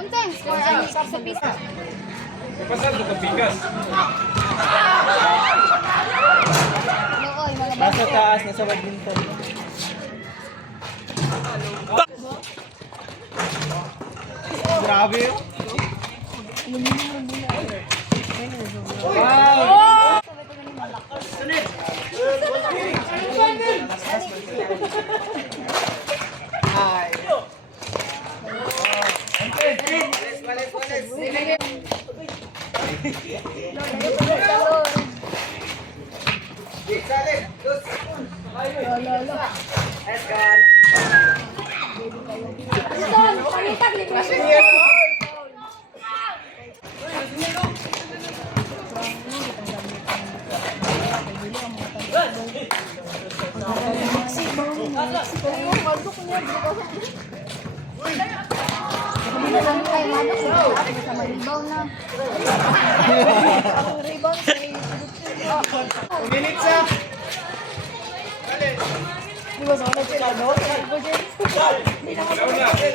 Unteng, score ay sa pista. Pasal ko bigas. Nooy, mga Nasa taas, nasa badminton. Grabe yun. Wow! Ay. Minutes ah.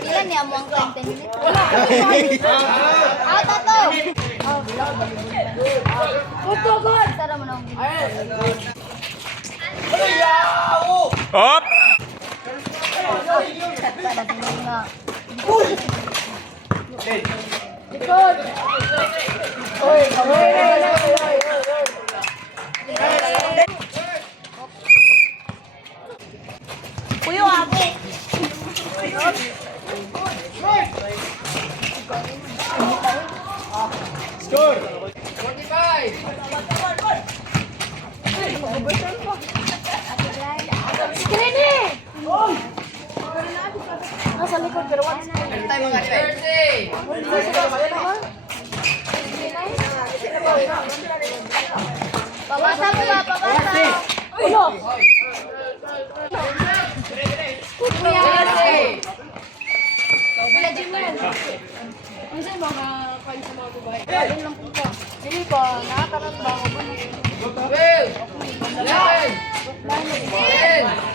Ilan niya mo ang 20 minutes? Out ato! Puto god! Sara mo na ang Hop! Likod! Oy, Puyo ako! Score! 45! Screen eh! Nasa likod pero once. Tayo mga 30. Pabasa mo ba? Pabasa! Ulo! Kuya! Kuya Jimen! Minsan mga kain sa mga babae. Ayun lang po ka. Hindi pa, nakakaroon ba ako ba? Will! 11! 10!